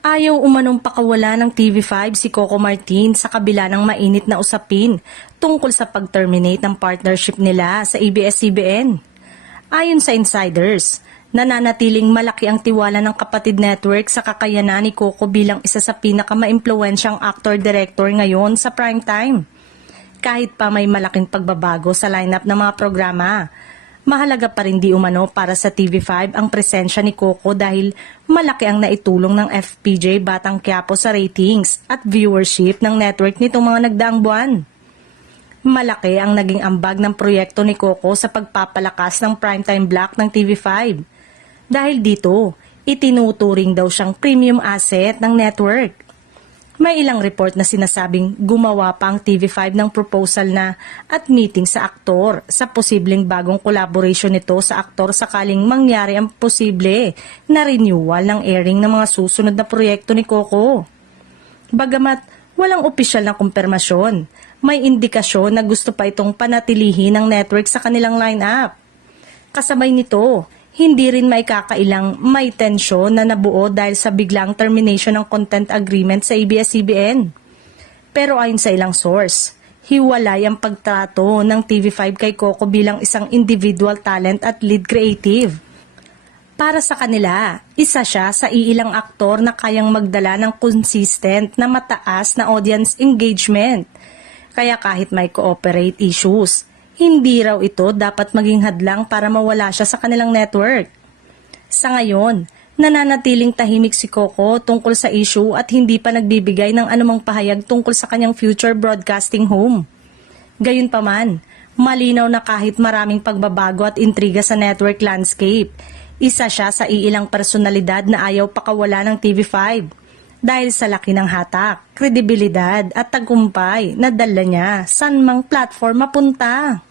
Ayaw umanong pakawala ng TV5 si Coco Martin sa kabila ng mainit na usapin tungkol sa pag-terminate ng partnership nila sa ABS-CBN. Ayon sa insiders, nananatiling malaki ang tiwala ng kapatid network sa kakayanan ni Coco bilang isa sa pinakamaimpluwensyang actor-director ngayon sa primetime. Kahit pa may malaking pagbabago sa lineup ng mga programa, mahalaga pa rin di umano para sa TV5 ang presensya ni Coco dahil malaki ang naitulong ng FPJ Batang Quiapo sa ratings at viewership ng network nitong mga nagdaang buwan. Malaki ang naging ambag ng proyekto ni Coco sa pagpapalakas ng primetime block ng TV5. Dahil dito, itinuturing daw siyang premium asset ng network. May ilang report na sinasabing gumawa pa ang TV5 ng proposal na at meeting sa aktor sa posibleng bagong collaboration nito sa aktor sakaling mangyari ang posible na renewal ng airing ng mga susunod na proyekto ni Coco. Bagamat walang opisyal na kumpirmasyon, may indikasyon na gusto pa itong panatilihin ng network sa kanilang lineup. Kasabay nito, hindi rin may kakailang may tensyon na nabuo dahil sa biglang termination ng content agreement sa ABS-CBN. Pero ayon sa ilang source, hiwalay ang pagtrato ng TV5 kay Coco bilang isang individual talent at lead creative. Para sa kanila, isa siya sa iilang aktor na kayang magdala ng consistent na mataas na audience engagement. Kaya kahit may cooperate issues, hindi raw ito dapat maging hadlang para mawala siya sa kanilang network. Sa ngayon, nananatiling tahimik si Coco tungkol sa issue at hindi pa nagbibigay ng anumang pahayag tungkol sa kanyang future broadcasting home. Gayunpaman, malinaw na kahit maraming pagbabago at intriga sa network landscape, isa siya sa iilang personalidad na ayaw pakawala ng TV5 dahil sa laki ng hatak, kredibilidad at tagumpay na dala niya saan mang platform mapunta.